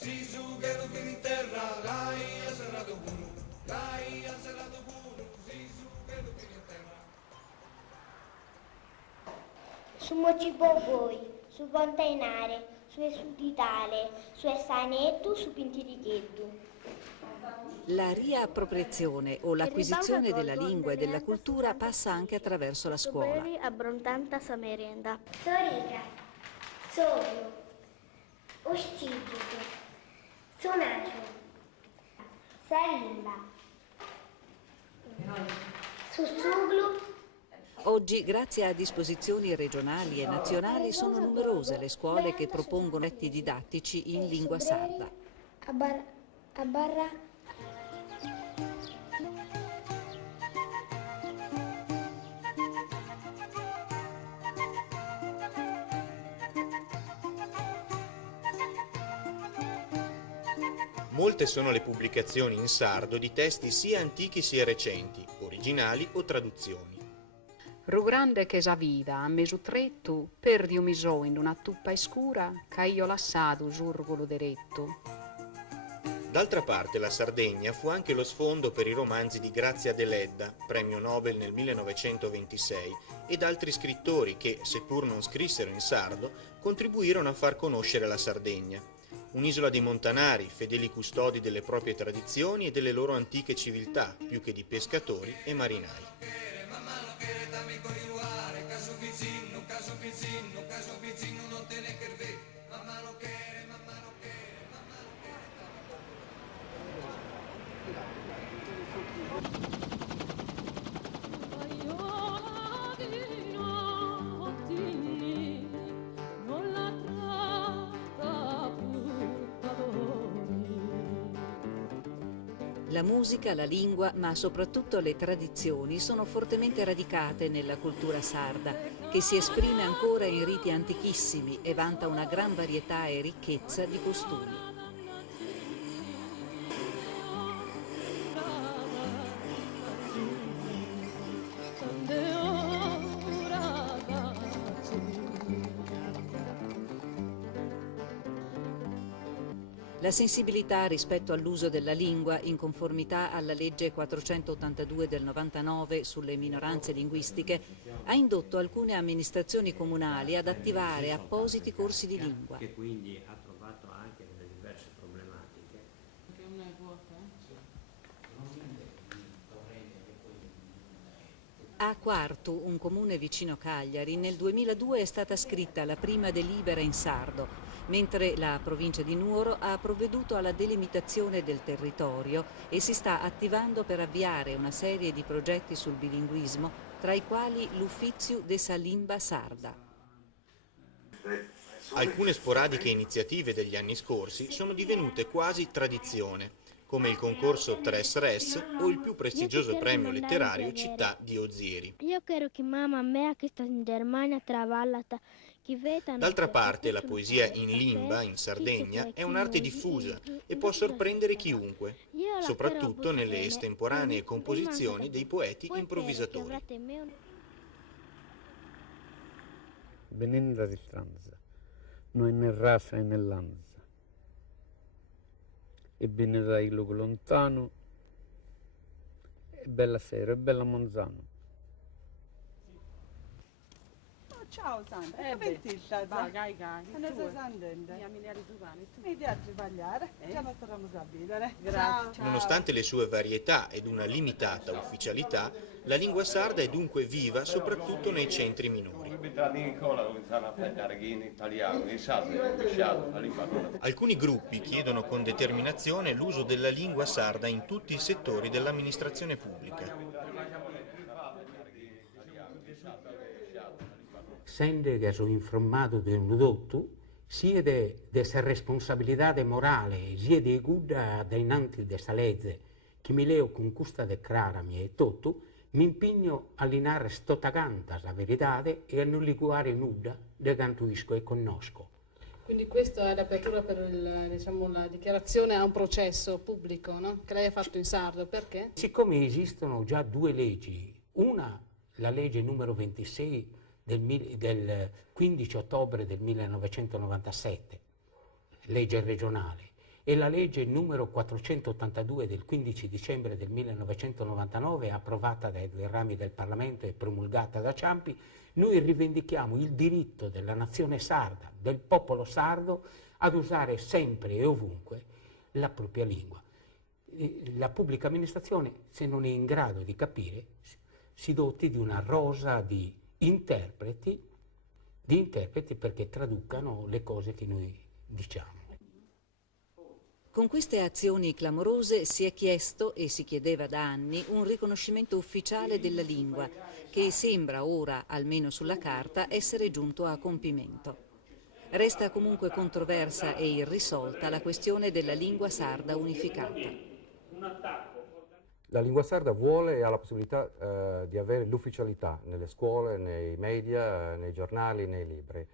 si su che lo fini in terra, gai a serrato puro, gai a serrato puro, si su che lo fini in terra. Su Mociboboi, su Pontainare, su Esuditale, su Essanetu, su Pintiricheddu. La riappropriazione o l'acquisizione della lingua e della cultura passa anche attraverso la scuola. Abbondanta sa merenda. Sorica, Sorio, Oscigito, Sonacio, Sarimba, Sussuglu. Oggi, grazie a disposizioni regionali e nazionali, sono numerose le scuole che propongono progetti didattici in lingua sarda. A barra. Molte sono le pubblicazioni in sardo di testi sia antichi sia recenti, originali o traduzioni. Rugrande che sa vida, a mesutretto, perdi un miso in una tuppa scura, che io lassado giurgolo deretto. D'altra parte la Sardegna fu anche lo sfondo per i romanzi di Grazia Deledda, premio Nobel nel 1926, ed altri scrittori che, seppur non scrissero in sardo, contribuirono a far conoscere la Sardegna. Un'isola di montanari, fedeli custodi delle proprie tradizioni e delle loro antiche civiltà, più che di pescatori e marinai. La musica, la lingua, ma soprattutto le tradizioni sono fortemente radicate nella cultura sarda, che si esprime ancora in riti antichissimi e vanta una gran varietà e ricchezza di costumi. La sensibilità rispetto all'uso della lingua, in conformità alla legge 482 del 99 sulle minoranze linguistiche, ha indotto alcune amministrazioni comunali ad attivare appositi corsi di lingua. Che quindi ha trovato anche delle diverse problematiche. A Quartu, un comune vicino Cagliari, nel 2002 è stata scritta la prima delibera in sardo, mentre la provincia di Nuoro ha provveduto alla delimitazione del territorio e si sta attivando per avviare una serie di progetti sul bilinguismo, tra i quali l'Uffizio de Salimba Sarda. Alcune sporadiche iniziative degli anni scorsi sono divenute quasi tradizione, come il concorso Tres Res o il più prestigioso premio letterario Città di Ozieri. Io credo che mamma mia che sta in Germania travallata. D'altra parte, la poesia in limba, in Sardegna, è un'arte diffusa e può sorprendere chiunque, soprattutto nelle estemporanee composizioni dei poeti improvvisatori. Venendo da distanza, noi né rafa e né lanza, e viene da luogo lontano, è bella sera, è bella Monzano. Ciao Sandra, come ti stai? Gai. Non sei andando? Mi piace sbagliare, già la torniamo a vedere. Grazie. Nonostante le sue varietà ed una limitata ufficialità, la lingua sarda è dunque viva soprattutto nei centri minori. Alcuni gruppi chiedono con determinazione l'uso della lingua sarda in tutti i settori dell'amministrazione pubblica. Sente che sono informato di un dotto, sia della responsabilità morale, sia di guida dinanzi questa legge, che mi leo con questa declarami e tutto, mi impegno a linare stotaganta la verità e a non liquare nulla di cantuisco e conosco. Quindi questa è l'apertura per la dichiarazione a un processo pubblico, no? Che lei ha fatto in sardo, perché? Siccome esistono già due leggi, una, la legge numero 26 del 15 ottobre del 1997, legge regionale, e la legge numero 482 del 15 dicembre del 1999, approvata dai due rami del Parlamento e promulgata da Ciampi, noi rivendichiamo il diritto della nazione sarda, del popolo sardo, ad usare sempre e ovunque la propria lingua. La pubblica amministrazione, se non è in grado di capire, si doti di una rosa di interpreti perché traducano le cose che noi diciamo. Con queste azioni clamorose si è chiesto e si chiedeva da anni un riconoscimento ufficiale della lingua, che sembra ora, almeno sulla carta, essere giunto a compimento. Resta comunque controversa e irrisolta la questione della lingua sarda unificata. La lingua sarda vuole e ha la possibilità di avere l'ufficialità nelle scuole, nei media, nei giornali, nei libri.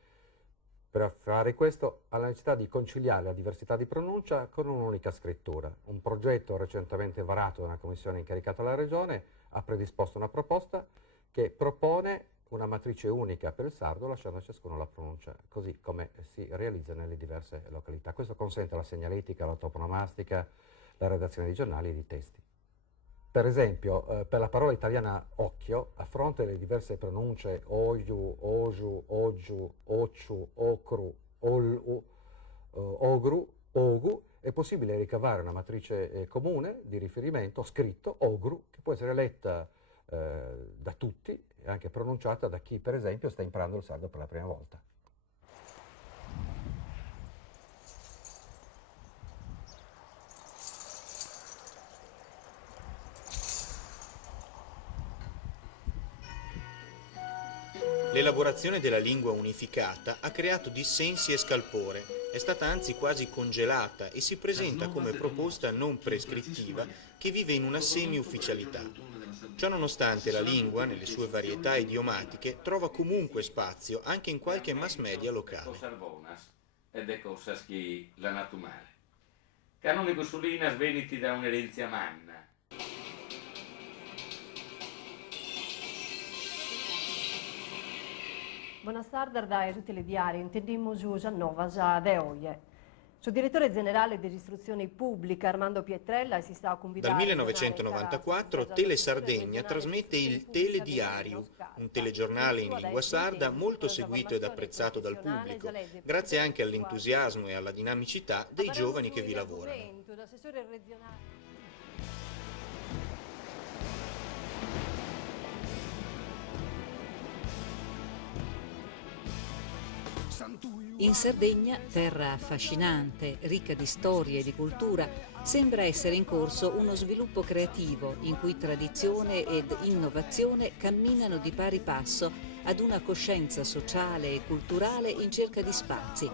Per fare questo ha la necessità di conciliare la diversità di pronuncia con un'unica scrittura. Un progetto recentemente varato da una commissione incaricata alla Regione ha predisposto una proposta che propone una matrice unica per il sardo, lasciando a ciascuno la pronuncia, così come si realizza nelle diverse località. Questo consente la segnaletica, la toponomastica, la redazione di giornali e di testi. Per esempio, per la parola italiana occhio, a fronte delle diverse pronunce oiu, oju, ogiu, ociu, ocru, olu, ogru, ogu, è possibile ricavare una matrice comune di riferimento, scritto, ogru, che può essere letta da tutti e anche pronunciata da chi, per esempio, sta imparando il sardo per la prima volta. L'elaborazione della lingua unificata ha creato dissensi e scalpore, è stata anzi quasi congelata e si presenta come proposta non prescrittiva che vive in una semi-ufficialità. Ciononostante la lingua, nelle sue varietà idiomatiche, trova comunque spazio anche in qualche mass media locale. Ed è cosa che la natumale. Canonico Sulinas veniti da un'erenzia manna. Buenas tardes da tutti le diari, intendimos già novas de oggi. Il direttore generale dell'istruzione pubblica Armando Pietrella si sta convidando. Dal 1994 Tele Sardegna trasmette il Telediario, un telegiornale in lingua sarda molto seguito ed apprezzato dal pubblico, grazie anche all'entusiasmo e alla dinamicità dei giovani che vi lavorano. In Sardegna, terra affascinante, ricca di storia e di cultura, sembra essere in corso uno sviluppo creativo in cui tradizione ed innovazione camminano di pari passo ad una coscienza sociale e culturale in cerca di spazi,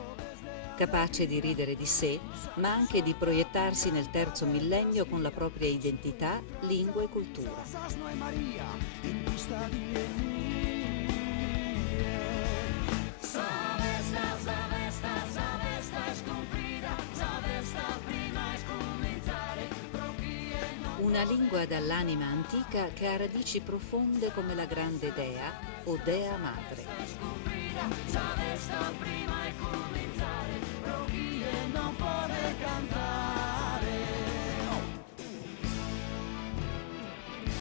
capace di ridere di sé, ma anche di proiettarsi nel terzo millennio con la propria identità, lingua e cultura. Una lingua dall'anima antica che ha radici profonde come la grande dea o dea madre.